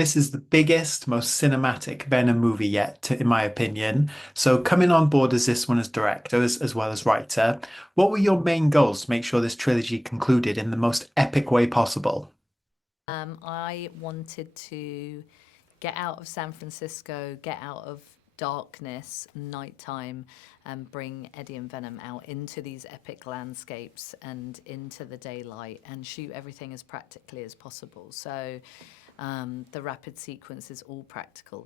This is the biggest, most cinematic Venom movie yet, in my opinion. So, coming on board as this one as director, as well as writer, what were your main goals to make sure this trilogy concluded in the most epic way possible? I wanted to get out of San Francisco, get out of darkness, nighttime, and bring Eddie and Venom out into these epic landscapes and into the daylight and shoot everything as practically as possible. So the rapid sequence is all practical.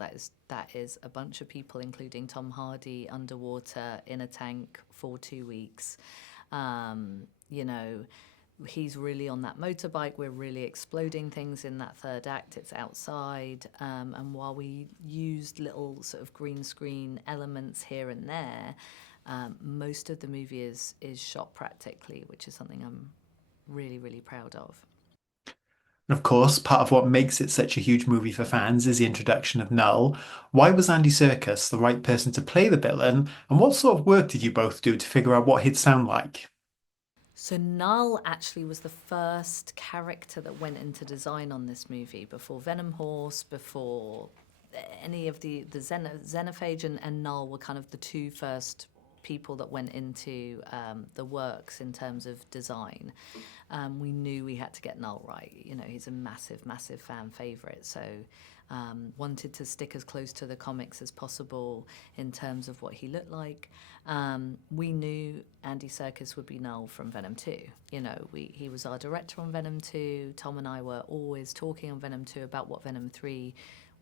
That is a bunch of people, including Tom Hardy, underwater in a tank for 2 weeks. You know, he's really on that motorbike. We're really exploding things in that third act. It's outside. And while we used little sort of green screen elements here and there, most of the movie is shot practically, which is something I'm really, really proud of. And of course, part of what makes it such a huge movie for fans is the introduction of Null. Why was Andy Serkis the right person to play the villain? And what sort of work did you both do to figure out what he'd sound like? So Null actually was the first character that went into design on this movie before Venom Horse, before any of the Xenophage and Null were kind of the two first people that went into the works in terms of design. We knew we had to get Null right. You know, he's a massive, massive fan favorite. So wanted to stick as close to the comics as possible in terms of what he looked like. We knew Andy Serkis would be Null from Venom 2. You know, he was our director on Venom 2. Tom and I were always talking on Venom 2 about what Venom 3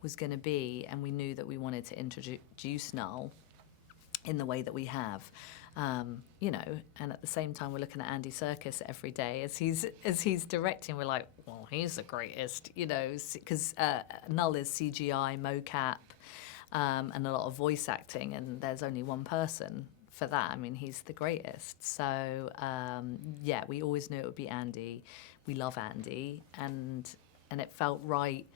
was going to be, and we knew that we wanted to introduce Null in the way that we have. You know, and at the same time, we're looking at Andy Serkis every day as he's directing. We're like, well, he's the greatest, you know, because Null is CGI, mocap, and a lot of voice acting, and there's only one person for that. I mean, he's the greatest. So yeah, we always knew it would be Andy. We love Andy, and it felt right.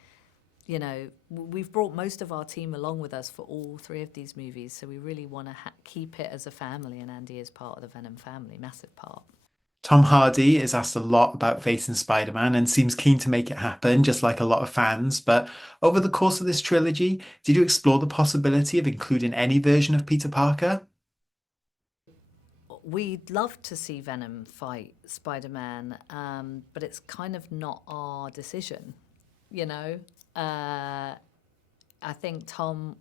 You know, we've brought most of our team along with us for all three of these movies, so we really want to keep it as a family, and Andy is part of the Venom family, massive part. Tom Hardy is asked a lot about facing Spider-Man and seems keen to make it happen, just like a lot of fans. But over the course of this trilogy, did you explore the possibility of including any version of Peter Parker? We'd love to see Venom fight Spider-Man, but it's kind of not our decision, you know. I think Tom's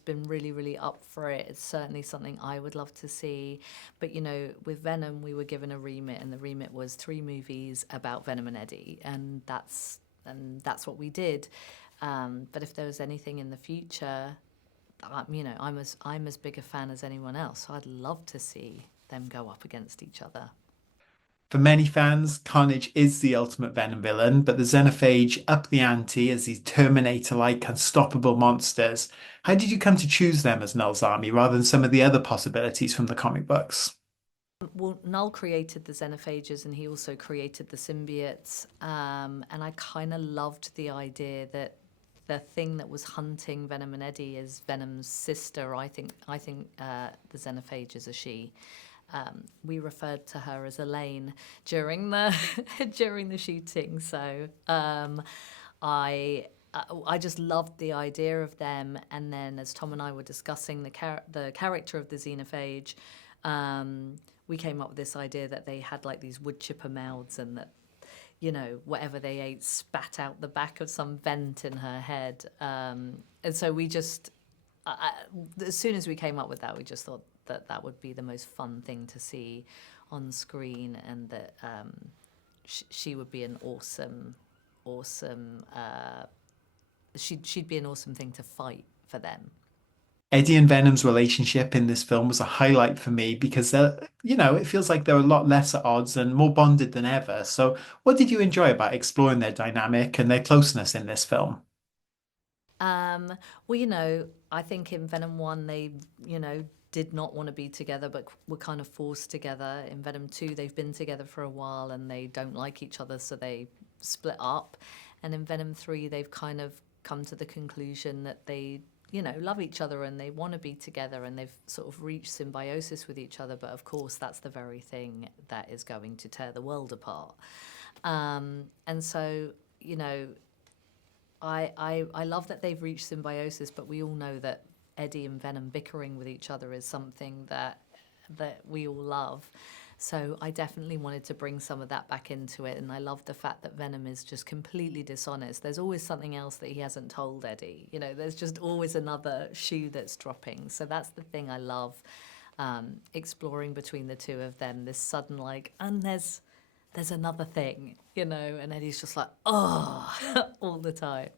been really, really up for it. It's certainly something I would love to see. But you know, with Venom, we were given a remit, and the remit was three movies about Venom and Eddie, and that's what we did. But if there was anything in the future, you know, I'm as big a fan as anyone else. So I'd love to see them go up against each other. For many fans, Carnage is the ultimate Venom villain, but the Xenophage up the ante as these Terminator-like unstoppable monsters. How did you come to choose them as Null's army rather than some of the other possibilities from the comic books? Well, Null created the xenophages and he also created the symbiotes. And I kind of loved the idea that the thing that was hunting Venom and Eddie is Venom's sister. I think the xenophage is a she. We referred to her as Elaine during the during the shooting. So I just loved the idea of them. And then as Tom and I were discussing the character of the xenophage, we came up with this idea that they had like these wood chipper mouths, and that, you know, whatever they ate spat out the back of some vent in her head. And so we just, as soon as we came up with that, we just thought that that would be the most fun thing to see on screen, and that she would be an awesome. She'd be an awesome thing to fight for them. Eddie and Venom's relationship in this film was a highlight for me because it feels like they're a lot less at odds and more bonded than ever. So, what did you enjoy about exploring their dynamic and their closeness in this film? Well, you know, I think in Venom 1, they, you know, did not want to be together, but were kind of forced together. In Venom 2, they've been together for a while and they don't like each other, so they split up. And in Venom 3, they've kind of come to the conclusion that they, you know, love each other and they want to be together, and they've sort of reached symbiosis with each other. But of course, that's the very thing that is going to tear the world apart. And so, you know, I love that they've reached symbiosis, but we all know that Eddie and Venom bickering with each other is something that we all love. So I definitely wanted to bring some of that back into it, and I love the fact that Venom is just completely dishonest. There's always something else that he hasn't told Eddie. You know, there's just always another shoe that's dropping. So that's the thing I love, exploring between the two of them. This sudden like, and there's another thing, you know, and Eddie's just like, oh, all the time.